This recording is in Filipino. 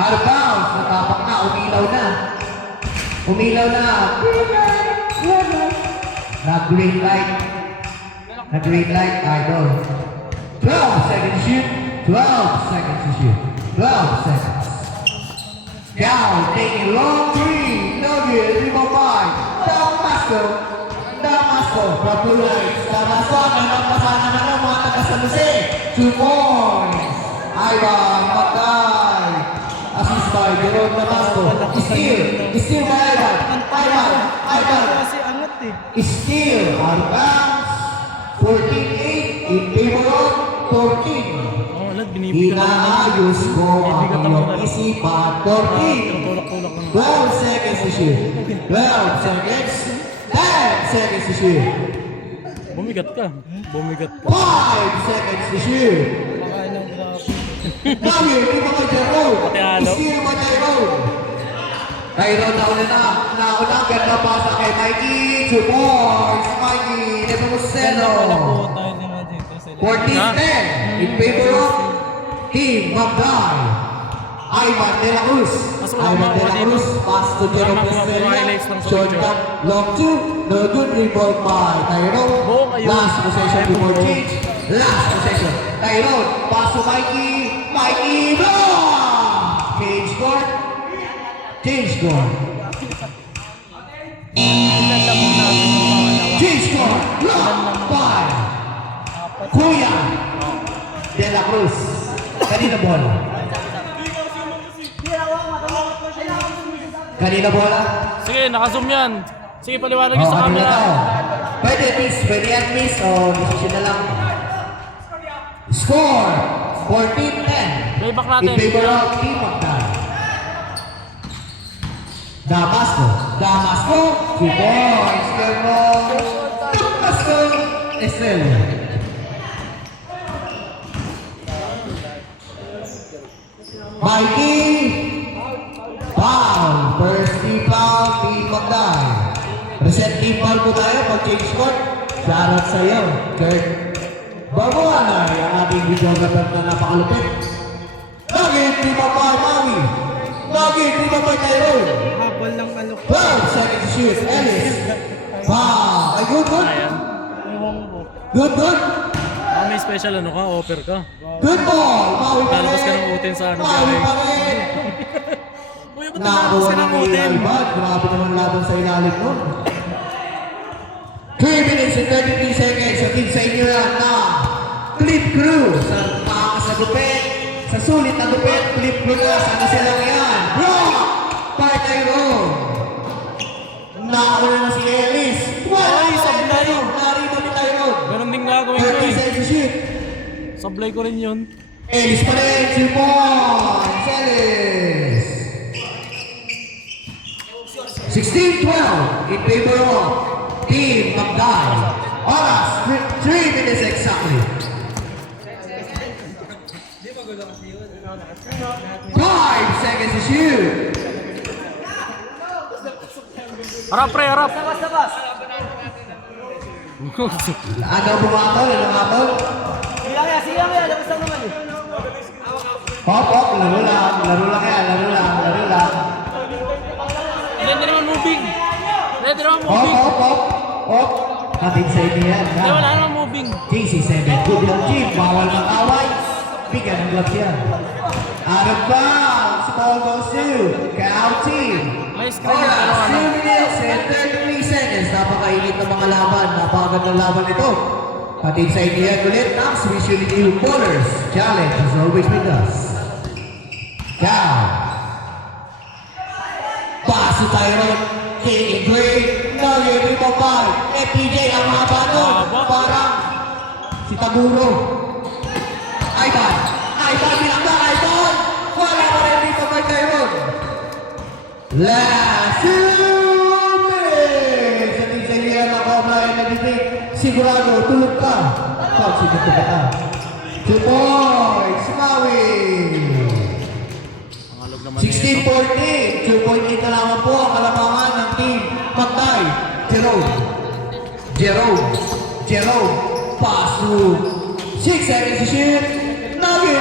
Out of bounds. Natapak na. Umilaw na. Umilaw na. Na-green light. Na-green light. Idol. 12 seconds to shoot. 12 seconds to shoot. 12 seconds. Down. Taking long three. No good. Rebound. Damasco. Damasco. Patuloy. Damasco. Nanampasan na ng mga taga-San Jose. 2 points. Ivan Matay. Assist by Jerome Damasco. Steal. Steal by Ivan. Ivan. Steal. Out of bounds. 14-8. In favor of 14. Inaayos ko ang iyong isipan. 14. 12 seconds to shoot. 12 seconds. 10 seconds to shoot. Bumigat ka. 5 seconds to shoot. Dami, hindi mo ka Jerome. Steal mo Jerome. Tyrone nauna. Ganda pa sa kay Mikey. 2 points. Mikey. Nepomuceno. 14-10. In favor of Team Magdal. Ivan De La Cruz. Ivan De La Cruz. Pass to Jerome Estrella. Short cut. Long 2. No good. Rebound by Tyrone. Last possession before change. Last possession. Tyrone. Pass to Mikey. Mikey. Block. Change score. Change score. Change score. Block by Kuya De La Cruz. Kanina bola? Kanina bola? Sige, naka-zoom yan. Sige, paliwanag nyo sa camera. Pwede miss, pwede yan miss o decision na lang. Score 14-10. Playback natin. In favor of Team Magdal. Damasco. 2 points. Damasco. Estrella. Mikey. Foul. First team foul. Team Magdal. Reset team foul po tayo pag change court. Shoutout sa iyo, Kurt. Babuanay ang ating videographer na napakalupit. Naging team up by Maui. Naging team up by Tyrone. Habol ng ano. 12 seconds to shoot. Ellis. Wow. Ay, good. Good. May special ano ka, offer ka. Good ball. Maui pa rin. Lalabas ka ng utin sa ano. Maui pa rin. Uy, ba't Nakuha nalabas ka ng ng utin? Ivan. Grabe naman laban sa ilalim nun. 3 minutes and 33 seconds. Sabihin sa inyo yan na Flip Crew. Sa taas na gupit. Sa sulit na gupit. Flip Crew na. Sana sila ngayon. Block! By Tyrone. Nauna na si Ellis. Ay, sablay. Narito ni Tyrone. Ganun din gagawin ko 30 eh. seconds to shoot. Sablay ko rin yun. Ellis pa rin. 2 points. Ellis. 16-12 in favor of Team Magdal. Oras, 3 minutes exactly. 5 seconds to shoot. Harap pre, harap. Ano bumatol? Sige lang yan. Labas lang naman eh. Hop, laro lang yan. Ready naman moving. Ready naman moving. Hop. Hatid sa inyo yan. Hindi, wala naman moving. JC7, good yung team. Bawal mag-away. Bigyan ng gloves yan. Out of bounds. Ball goes to Cal team. May screen. Oras, 2 minutes and 33 seconds. Napakainit ng mga laban. Napakagandang laban ito. Hatid sa inyo yan ulit. Nax, wish you new bowlers. Challenge is always with us. Cal. Pass to Tyrone. King Green. Nugget, rebound. FPJ ang haba nun. Parang si Taguro. Ivan bilang na. Ivan. Wala pa rin dito kay Tyrone. Last 2 minutes. Sa tinsayan na kobra ay nagiging sigurado. Tulog ka. Pag sigurado ka. 2 points. Maui. 16-14. 2.8 na naman po ang kalamangan ng team Magdal. Jerome. Pass through. 6 seconds to shoot. Nugget,